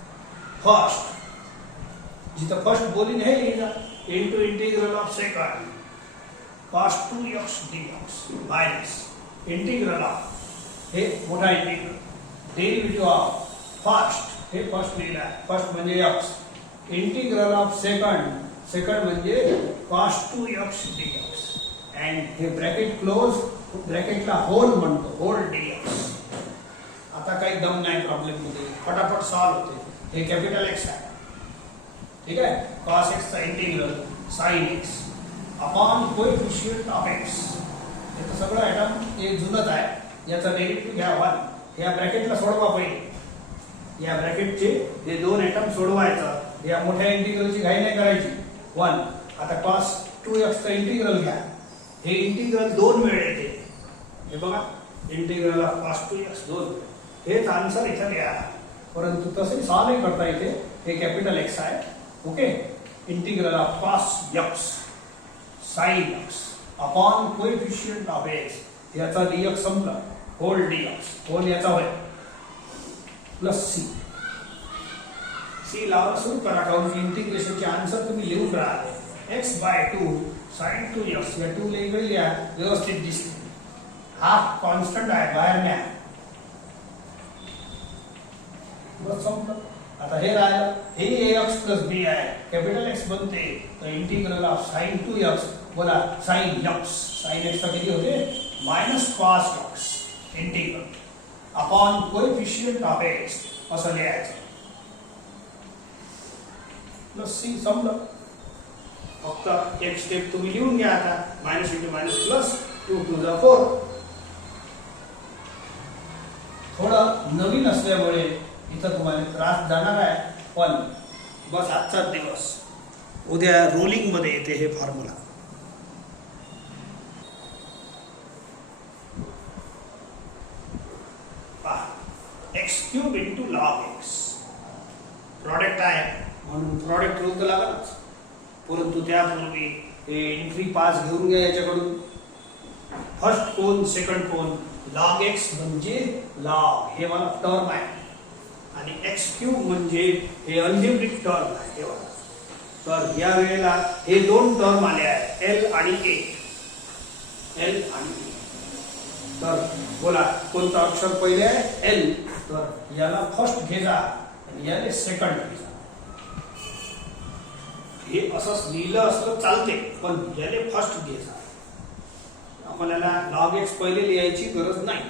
फर्स्ट जिथं फर्स्ट बोलीन हे लिहिला into integral of second cos 2x dx minus integral of हे मोठा इंटिग्रल डेरिव्हेटिव्ह ऑफ फर्स्ट हे फर्स्ट लिहिला, फर्स्ट म्हणजे x integral of second second म्हणजे cos 2x dx अँड हे ब्रॅकेट क्लोज, ब्रॅकेटला होल म्हणतो, होल dx. आता काही दम नाही प्रॉब्लेम मध्ये, फटाफट सॉल्व होते. हे कॅपिटल एक्स आहे. ठीक आहे, cos x चा integral sin x upon coefficient of x. हे तर सगळं आयटम हे जुनच आहे. याचा डेरिव्हेटिव्ह घ्या 1. या ब्रॅकेटला सोडवा पहिले. या ब्रॅकेटचे हे दोन आयटम सोडवायचं. या मोठ्या इंटिग्रलची घाई नाही करायची. 1. आता cos 2x चा इंटिग्रल घ्या. हे इंटिग्रल 2 वेळ येते. हे बघा इंटिग्रल ऑफ cos 2x 2. हेच आन्सर इथे घ्या, परंतु तसे सॉल्व करता येते. हे कॅपिटल एक्स आहे. Okay, integral of cos x sin x upon coefficient of x याचा dx संपला, होल dx होल याचा होय प्लस c लावा सुरू करा. काउंट इंटिग्रेशनचे आन्सर तुम्ही लिहून राहिले. x/2 sin 2x या 2 ला इकडे लिहा, व्यवस्थित दिसते. हा कॉन्स्टंट आहे बाहेर न्या. बस संपलं. आता हे राहिलं, हे ax प्लस b आहे, कॅपिटल एक्स बनते. तर इंटिग्रल ऑफ sin 2x बोला sin x sin x चा किती होते minus cos x integral upon coefficient of x असं लिहायचं प्लस c. संपलं. फक्त एक स्टेप तुम्ही लिहून घ्या. आता minus into minus plus 2 to the 4. थोडं नवीन असल्यामुळे इथं तुम्हाला त्रास जाणार आहे, पण बस आजचाच दिवस. उद्या रोलिंग मध्ये येते हे formula. X cube into log x product आहे म्हणून प्रॉडक्ट रूल तर लागलाच, परंतु त्यापूर्वी हे एंट्री पास घेऊन घ्या याच्याकडून. फर्स्ट कोण सेकंड कोण. लॉग एक्स म्हणजे लॉग हे मला टर्म आहे आणि एक्स क्यूब म्हणजे हे अल्जेब्रिक टर्म आहे. हे बघा, तर या वेळेला हे दोन टर्म आले आहेत, एल आणि ए. एल आणि ए. तर बोला कोणतं अक्षर पहिले आहे एल. तर याला फर्स्ट घे जा आणि याला सेकंड घे जा. हे असंच लिहिलं असलं चालते, पण याले फर्स्ट घे जा. आपल्याला लॉग एक्स पहिले लिहायची गरज नाही,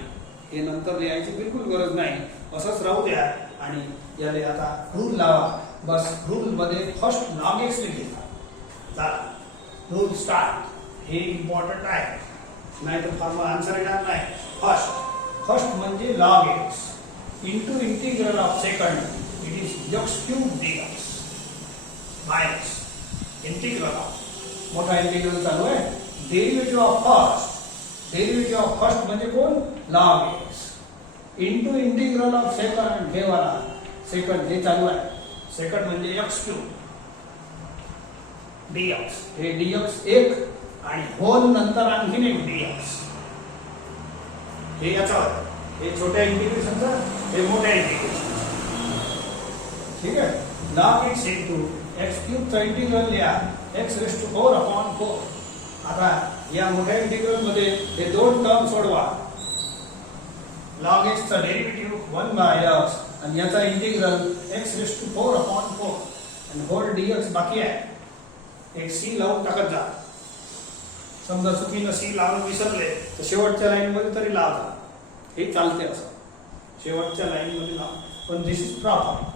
हे नंतर लिहायची बिलकुल गरज नाही. असंच राहू द्या आणि याले आता रूल लावा. बस रूल मध्ये फर्स्ट लॉग एक्स लिहिला. चला रूल स्टार्ट. हे इम्पॉर्टंट आहे, नाही तर फॉर्म्युला आन्सर येणार नाही. फर्स्ट म्हणजे log x into integral of second it is x cube dx minus integral of मोठा इंटिग्रल चालू आहे derivative of first. Derivative of first म्हणजे कोण log x into integral of second. हे वाला सेकंड हे चालू आहे. सेकंड म्हणजे एक्स क्यूब dx. हे dx एक आणि होल नंतर आणखीन एक dx. हे याचा हे छोट्या इंटिग्रेशनचा, हे मोठ्या इंटिग्रेशन. ठीक आहे, log x into x cube चा इंटिग्रल लिहा एक्स रेस टू 4 अपॉन 4. आता या मोठ्या इंटिग्रल मध्ये हे दोन टर्म सोडवा. लॉग एक्स चा डेरिव्हेटिव्ह 1/x आणि याचा इंटिग्रल x⁴/4 आणि होल dx बाकी आहे. एक c लावून टाकत जा. समजा चुकीनं c लावून विसरले तर शेवटच्या लाईन मध्ये तरी लावा. हे चालते असं शेवटच्या लाईन मध्ये लावा, पण दिस इज प्रॉपर.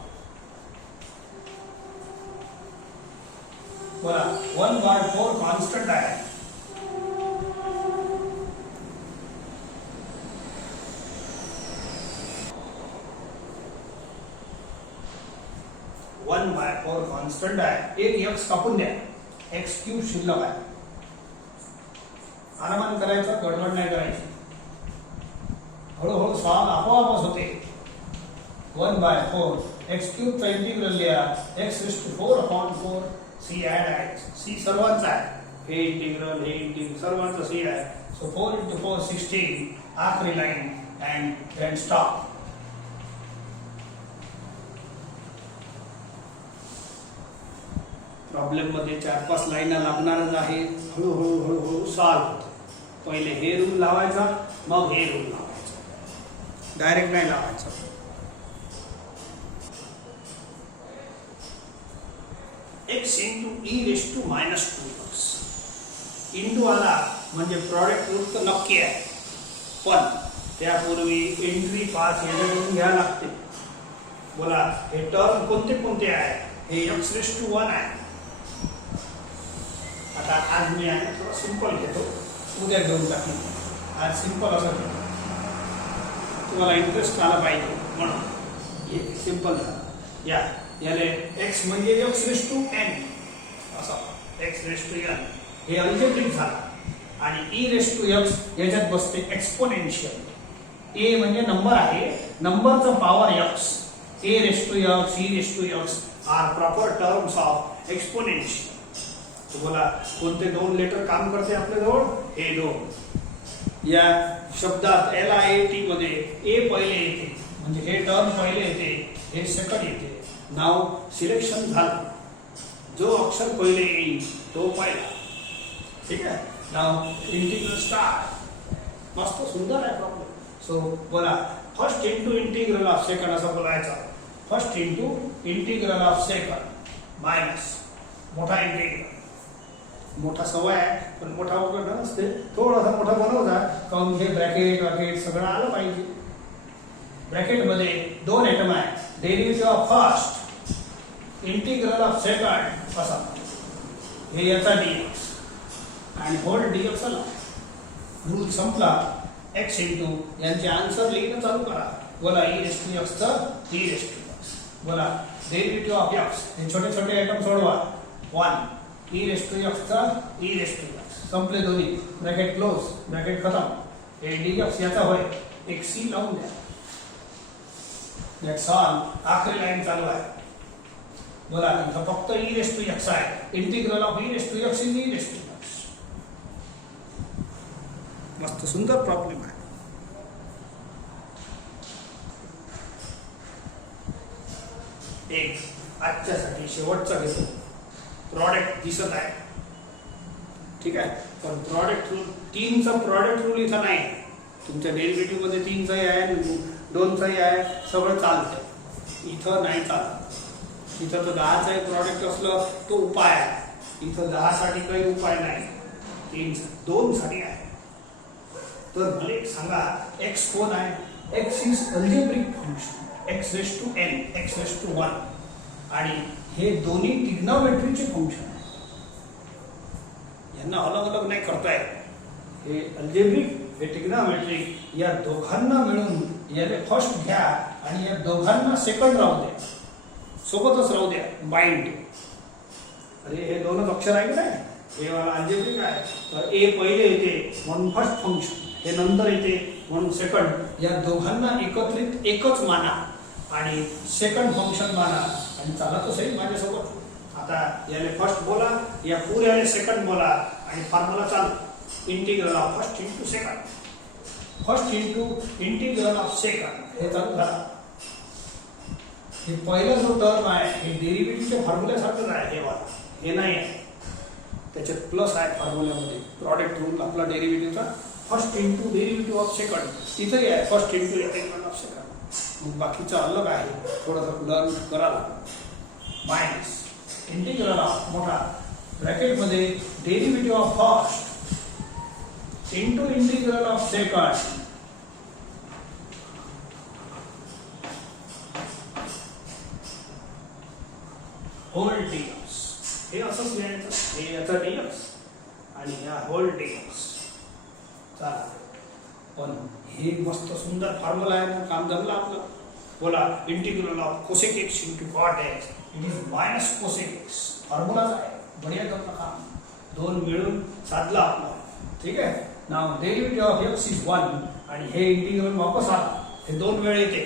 बोला 1/4 कॉन्स्टंट आहे. वन बाय फोर कॉन्स्टंट आहे. एक x कापून द्या, x³ शिल्लक आहे. अनुमान करायचं, गडबड नाही करायची. हळूहळू सॉल्व आपोआपच होते. 1/4 x³ चा इंटिग्रल लिहा, x⁴/4 c ऍड आहे. c सर्वांचा आहे. हे इंटिग्रल सर्वांचं c आहे. सो 4 × 4 16 आखरी line and then stop. Problem मध्ये 4-5 लाईना लागणारच आहे. हळूहळू हळूहळू सॉल्व होतो. पहिले हे रूल लावायचा, मग हे रूल लावायचा, डायरेक्ट नाही लावायचं. x × e⁻²x इंटू आला म्हणजे प्रॉडक्ट रूल तर नक्की आहे, पण त्यापूर्वी एंट्री पास याच्याकडून घ्यायला लागते. बोला हे टर्म कोणते कोणते आहे? हे x⁴ आहे. आता आज मी आहे थोडं सिंपल घेतो, उद्या घेऊन टाकेन. आज सिंपल असं घेतो, तुम्हाला इंटरेस्ट आला पाहिजे म्हणून हे सिंपल झालं. याले x म्हणजे x⁴n असं, x⁴n हे अल्जेब्रिक झालं. आणि e⁻x याच्यात बसते एक्सपोनेन्शियल. a म्हणजे नंबर आहे, नंबरचा power x. a⁻x, e⁻x are proper terms of exponential. तुम्हाला कोणते दोन लेटर काम करते आपल्या जवळ? हे दोन. या शब्दात LIAT मध्ये a पहिले येते, म्हणजे हे टर्म पहिले येते, हे सेकंड येते. नाव सिलेक्शन झालं, जो अक्षर पहिले येईल तो पहिला. ठीक आहे. नाव इंटिग्रल स्टार्ट. मस्त सुंदर आहे प्रॉब्लेम. सो बोला first into integral of second असं बोलायचं. First into integral of second minus मोठा इंटिग्रल. मोठा सवय आहे, पण मोठा वगैरे नसते, थोडासा मोठा बनवता काऊन हे ब्रॅकेट सगळं आलं पाहिजे. ब्रॅकेट मध्ये दोन आयटम आहे, derivative of first, integral of second असा. हे याचा dx आणि होल dx आला. रूल संपला. x इंटू यांचे आन्सर लिहिणं चालू करा. बोला e⁻x तर e⁻x. बोला डेरिव्हेटिव्ह ऑफ x, हे छोटे छोटे आयटम सोडवा. 1 e⁻x तर e⁻x संपले दोन्ही. ब्रॅकेट क्लोज, ब्रॅकेट खतम. हे dx याचा होय, एक c लावून द्या. That's all. आखरी लाईन चालू आहे. बोला इथं फक्त e⁻x आहे. Integral of e⁻x is e⁻x. मस्त सुंदर प्रॉब्लेम आहे. एक आजच्यासाठी शेवटचा घेतो. प्रॉडक्ट दिसत आहे, ठीक आहे, पण प्रॉडक्ट रूल 3चा प्रॉडक्ट रूल इथं नाही. तुमच्या डेरिव्हेटिव्ह मध्ये 3चाही आहे, 2चाही आहे, सगळं चालतं. इथं नाही चालत. इथं तर 10चा प्रॉडक्ट असलं तो उपाय आहे. इथं 10 साठी काही उपाय नाही, 2 साठी आहे. तर मला एक सांगा, x कोण आहे? x is algebraic function, x⁻n, x⁻1 आणि हे दोन्ही ट्रिग्नोमेट्रीचे फंक्शन आहे. यांना अलग अलग नाही करता येत. हे अल्जेब्रिक, हे ट्रिग्नोमेट्रिक, या दोघांना मिळून याने फर्स्ट घ्या आणि या दोघांना सेकंड राहू द्या, सोबतच राहू द्या, बाइंड. अरे हे दोनच अक्षर आहे की नाही? हे वाला अल्जेब्रिक आहे, तर a पहिले येते म्हणून फर्स्ट फंक्शन, हे नंतर येते म्हणून सेकंड. या दोघांना एकत्रित एकच माना आणि सेकंड फंक्शन माना आणि चला तो सही माझ्यासोबत. आता याले फर्स्ट बोला, या पुऱ्याने सेकंड बोला आणि फॉर्म्युला चालू. Integral of first into second, first into integral of second, हे चालू झाला. हे पहिला जो टर्म आहे हे डेरिव्हेटिव्हच्या फॉर्म्युल्यासारखंच आहे. हे वाला हे नाही आहे, त्याच्यात प्लस आहे फॉर्म्युल्यामध्ये. प्रॉडक्ट रूल आपला डेरिव्हेटिव्हचा first into derivative of second इथेही आहे, first into integral of second. मग बाकीचं अलग आहे, थोडंसं लर्न करायला. मायनस इंटिग्रल ऑफ मोठा ब्रॅकेटमध्ये derivative of first into integral of second whole dx. हे असंच लिहायचं, हे याचा dx आणि ह्या होल dx. चला, पण हे मस्त सुंदर फॉर्म्युला आहे ना, काम जमलं आपलं. बोला, integral of cosec x into cot x it is minus cosec x. फॉर्म्युलाच आहे, बढिया जमलं काम. दोन मिळून साधला आपला. ठीक आहे. नाव डेरिव्हेटिव्ह ऑफ एक्स इज 1 आणि हे इंटिग्रल वापस आला, हे दोन वेळ येते.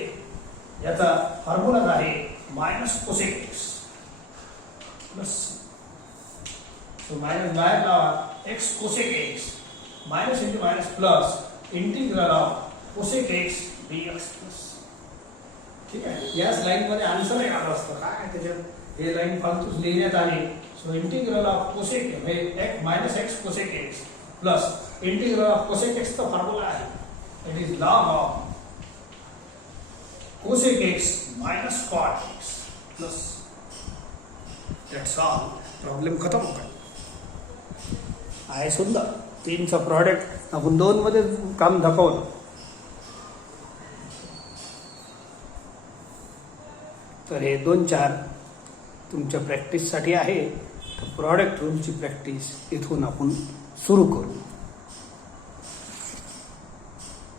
याचा फॉर्म्युलाच आहे minus cosec x plus. So minus बाहेर लावा, x cosec x minus into minus plus integral of cosec x dx plus. ठीक आहे. याच लाईन मध्ये आन्सर आहे आलं असतं. काय त्याच्यात हे लाईन फालतूच लिहिण्यात आली. सो इंटिग्रल ऑफ कोसेक हे x minus x cosec x plus integral of cosec x चा फॉर्म्युला आहे. It is log of cosec x minus cot x plus. That's all. Problem खतम होता आहे. सुंदर. 3चा प्रॉडक्ट आपण 2 मध्ये काम दाखवलं. तर हे 2-4 तुमच्या प्रॅक्टिससाठी आहे. तर प्रॉडक्ट रूलची प्रॅक्टिस इथून आपण सुरू करू.